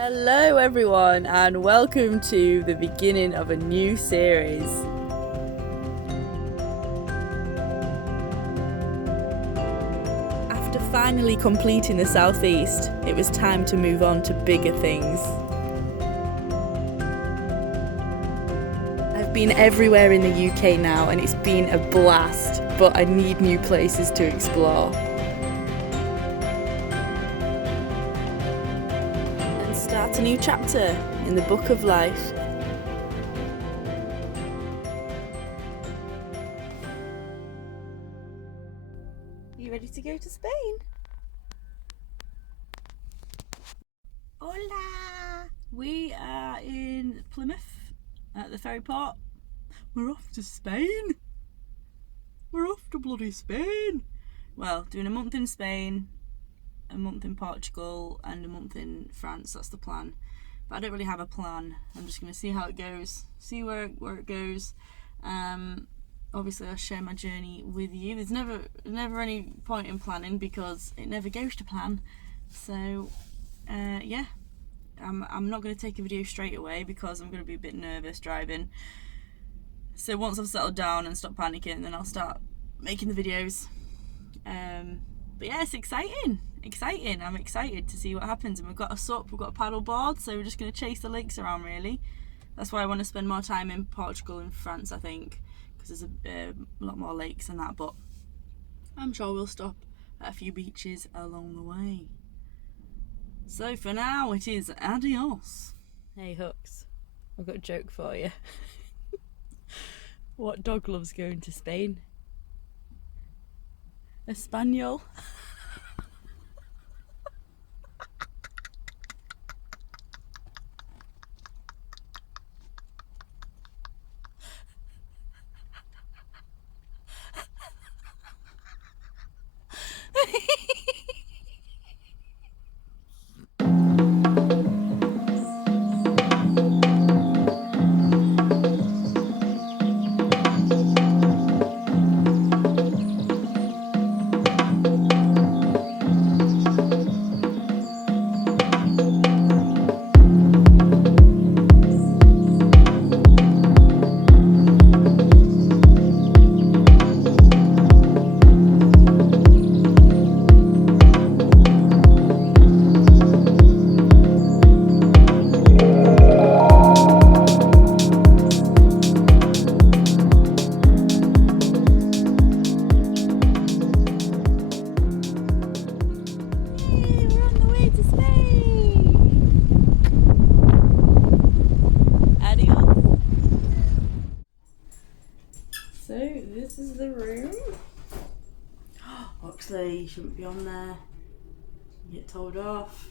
Hello everyone and welcome to the beginning of a new series. After finally completing the southeast, it was time to move on to bigger things. I've been everywhere in the UK now and it's been a blast, but I need new places to explore. Start a new chapter in the book of life. You ready to go to Spain? Hola! We are in Plymouth at the ferry port. We're off to Spain. We're off to bloody Spain. Well, doing a month in Spain, a month in Portugal and a month in France. That's the plan. But I don't really have a plan. I'm just going to see how it goes, see where it goes. Obviously I'll share my journey with you. There's never any point in planning because it never goes to plan. So yeah, I'm not going to take a video straight away because I'm going to be a bit nervous driving. So once I've settled down and stopped panicking, then I'll start making the videos. But yeah, it's exciting. I'm excited to see what happens. And we've got a SUP, we've got a paddle board, so we're just going to chase the lakes around really. That's why I want to spend more time in Portugal and France, I think, because there's a lot more lakes and that, but I'm sure we'll stop at a few beaches along the way. So for now it is adios. Hey Hooks, I've got a joke for you. What dog loves going to Spain? A spaniel. So this is the room. Oxley shouldn't be on there. You get told off.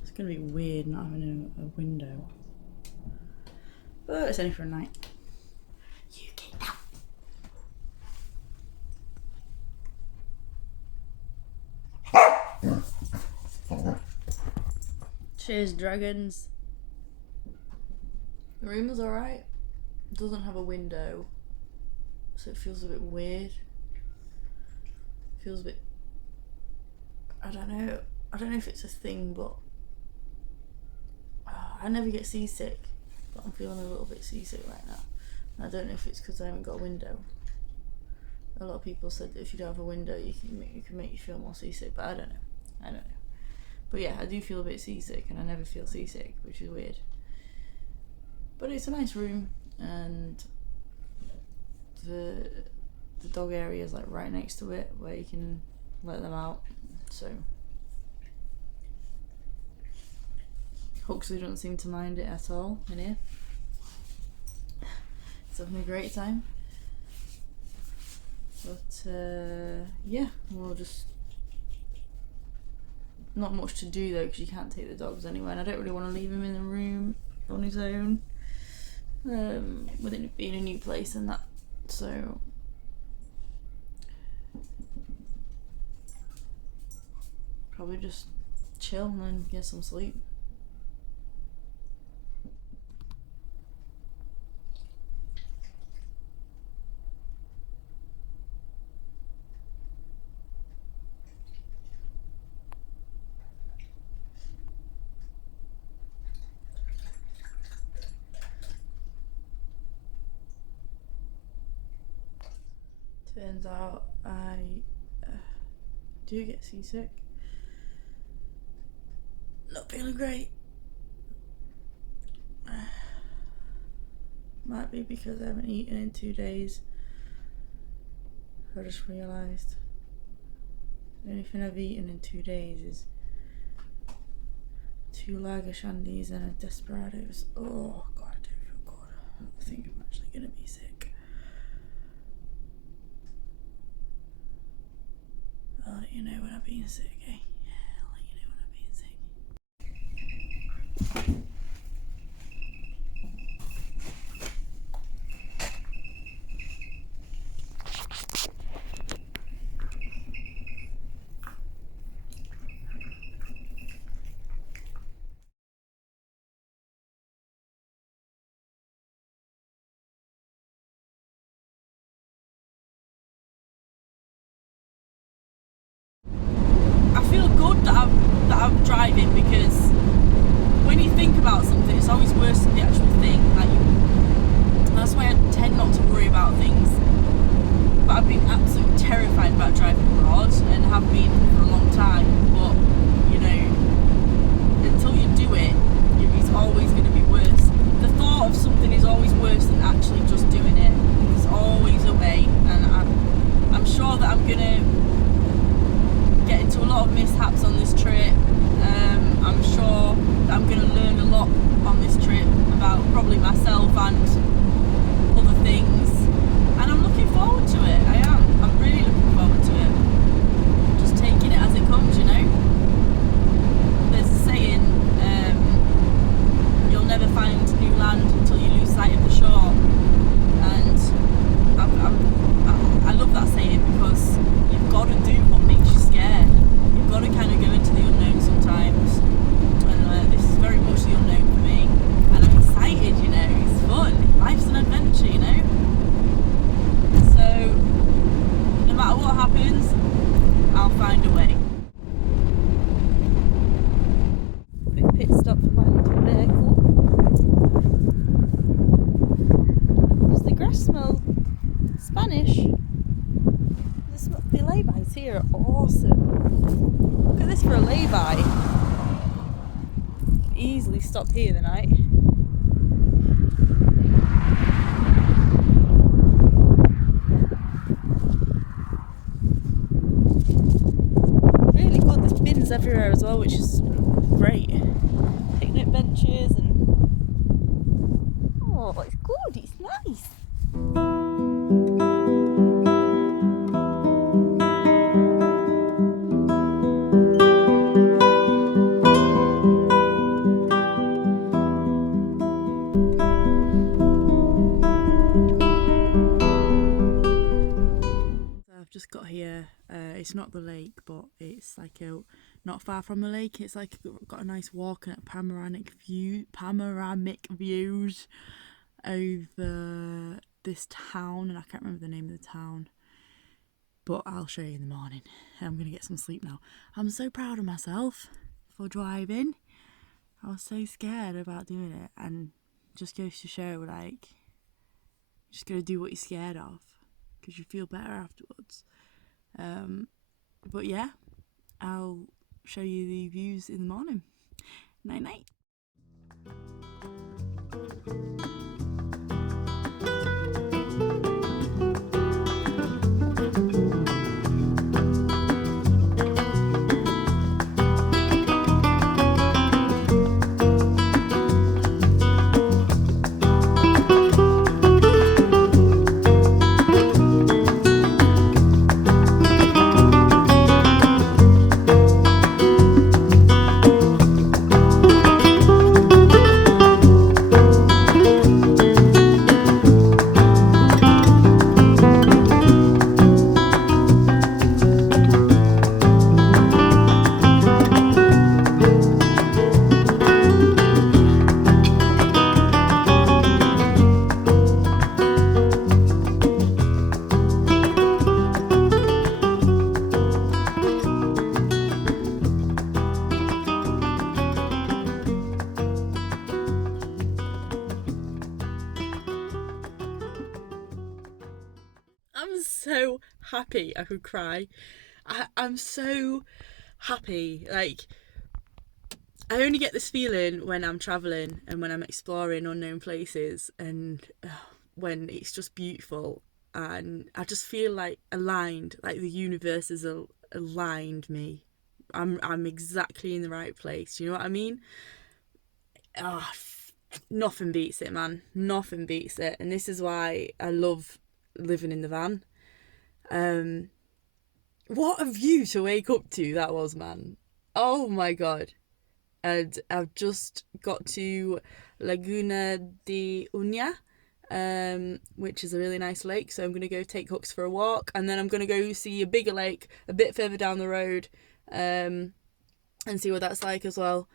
It's gonna be weird not having a window. But it's only for a night. You get out. Cheers, dragons. The room is alright. It doesn't have a window, so it feels a bit weird. It feels a bit, I don't know if it's a thing, but I never get seasick, but I'm feeling a little bit seasick right now. And I don't know if it's because I haven't got a window. A lot of people said that if you don't have a window, you can make you feel more seasick, but I don't know. But yeah, I do feel a bit seasick, and I never feel seasick, which is weird. But it's a nice room, and the dog area is like right next to it where you can let them out. So Huxley doesn't seem to mind it at all in here. He's having a great time. But yeah, we'll just, not much to do though because you can't take the dogs anywhere, and I don't really want to leave him in the room on his own. With it being a new place and that, so probably just chill and then get some sleep. Turns out I do get seasick. Not feeling great. Might be because I haven't eaten in 2 days. I just realised the only thing I've eaten in 2 days is 2 lager shandies and a Desperados. Oh god, I don't feel good. I think I'm actually gonna be sick. I'll let you know when I'm being sick, eh? I'll let you know when I'm being sick. I feel good that I'm driving, because when you think about something, it's always worse than the actual thing. That's why I tend not to worry about things. But I've been absolutely terrified about driving abroad, and have been for a long time. But you know, until you do it, it's always going to be worse. The thought of something is always worse than actually just doing it. There's always a way, and I'm sure that I'm going to get into a lot of mishaps on this trip. I'm sure that I'm going to learn a lot on this trip about probably myself and other things, and I'm looking forward to it. I'm really looking forward to it. Just taking it as it comes, you know. There's a saying, you'll never find new land until you lose sight of the shore, and I love that saying, because you've got to do what makes you scared. You've got to kind of go into the unknown sometimes, and this is very much the unknown for me, and I'm excited, you know. It's fun, life's an adventure, you know. So no matter what happens, I'll find a way. Quick pit stop for my little vehicle. Does the grass smell Spanish? The laybys here are awesome. Look at this for a lay-by. Easily stop here the night. Really good. There's bins everywhere as well, which is great. Picnic benches and oh, it's good. It's nice. Just got here. It's not the lake, but it's like not far from the lake. It's like got a nice walk and panoramic views over this town, and I can't remember the name of the town, but I'll show you in the morning. I'm gonna get some sleep now. I'm so proud of myself for driving. I was so scared about doing it, and just goes to show, like, you just gotta do what you're scared of, because you feel better afterwards. But yeah, I'll show you the views in the morning. Night night. happy I could cry. I'm so happy. Like, I only get this feeling when I'm travelling and when I'm exploring unknown places, and when it's just beautiful, and I just feel like aligned, like the universe has aligned me. I'm exactly in the right place. You know what I mean? Oh, nothing beats it, man. Nothing beats it. And this is why I love living in the van. What a view to wake up to that was, man. Oh my god. And I've just got to Laguna de Uña, which is a really nice lake. So I'm going to go take hooks for a walk, and then I'm going to go see a bigger lake a bit further down the road, and see what that's like as well.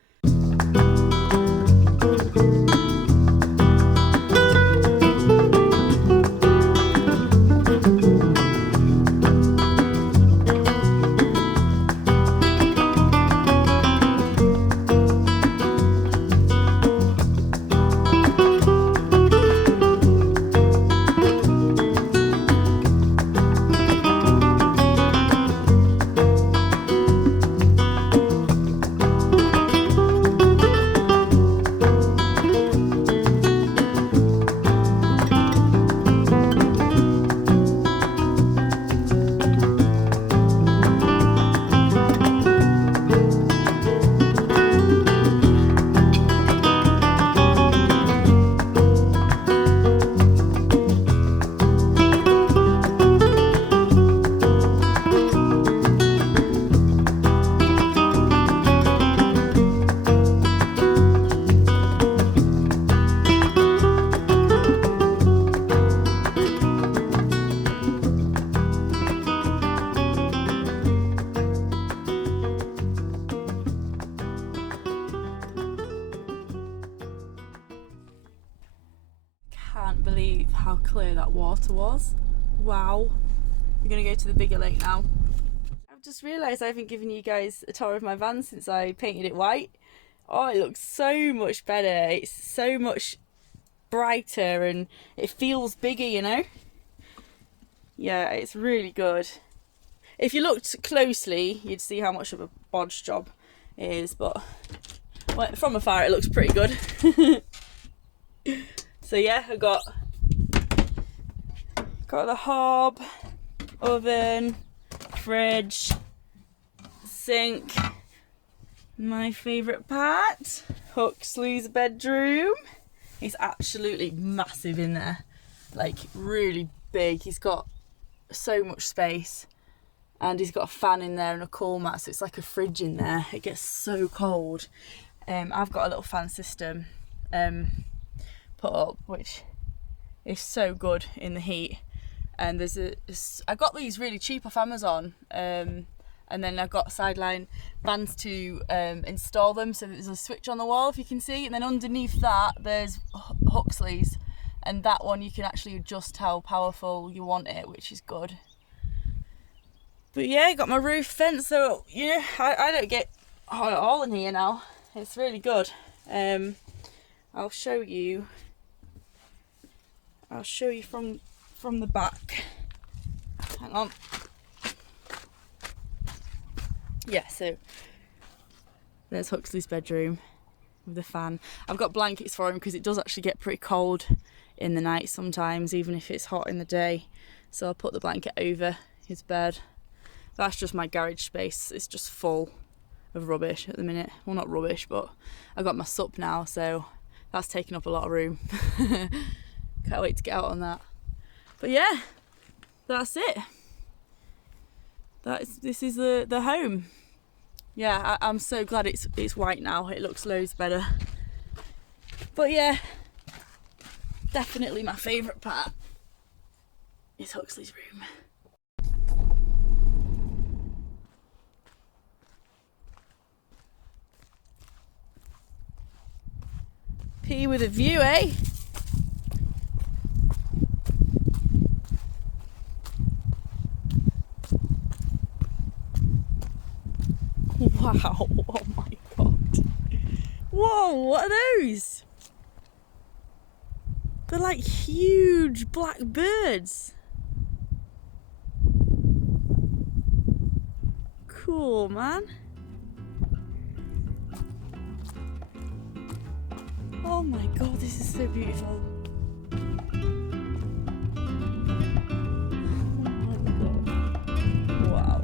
Can't believe how clear that water was. Wow. We're gonna go to the bigger lake now. I've just realised I haven't given you guys a tour of my van since I painted it white. Oh, it looks so much better. It's so much brighter and it feels bigger, you know? Yeah, it's really good. If you looked closely, you'd see how much of a bodge job it is, but well, from afar it looks pretty good. So yeah, I got the hob, oven, fridge, sink, my favourite part, Huxley's bedroom. He's absolutely massive in there, like really big. He's got so much space, and he's got a fan in there and a cool mat, so it's like a fridge in there. It gets so cold. I've got a little fan system put up, which is so good in the heat. And I got these really cheap off Amazon, and then I've got sideline fans to install them, so there's a switch on the wall if you can see, and then underneath that there's Huxley's, and that one you can actually adjust how powerful you want it, which is good. But yeah, I got my roof fence, so you know, I don't get hot at all in here now. It's really good. I'll show you from the back. Hang on. Yeah, so there's Huxley's bedroom with the fan. I've got blankets for him because it does actually get pretty cold in the night sometimes, even if it's hot in the day. So I'll put the blanket over his bed. That's just my garage space. It's just full of rubbish at the minute. Well, not rubbish, but I've got my sup now, so that's taking up a lot of room. Can't wait to get out on that. But yeah, that's it. This is the home. Yeah, I'm so glad it's white now. It looks loads better. But yeah, definitely my favourite part is Huxley's room. Pee with a view, eh? Wow, oh my god. Whoa, what are those? They're like huge black birds. cool, man. Oh my god, this is so beautiful. Oh my god. Wow.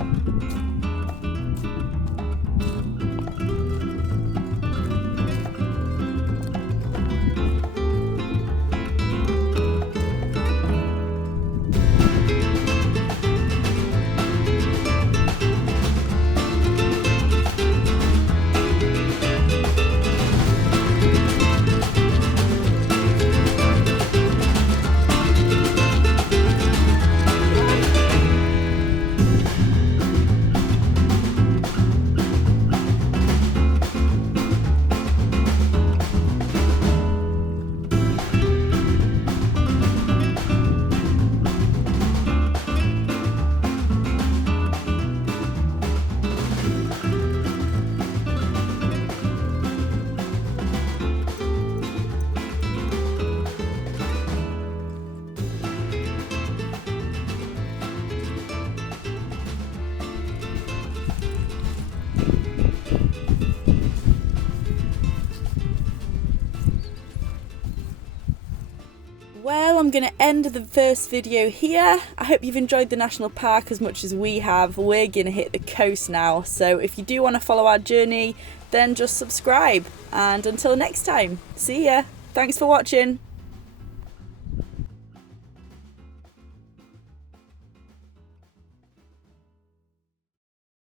Well, I'm going to end the first video here. I hope you've enjoyed the national park as much as we have. We're going to hit the coast now, so if you do want to follow our journey, then just subscribe. And until next time, see ya. Thanks for watching.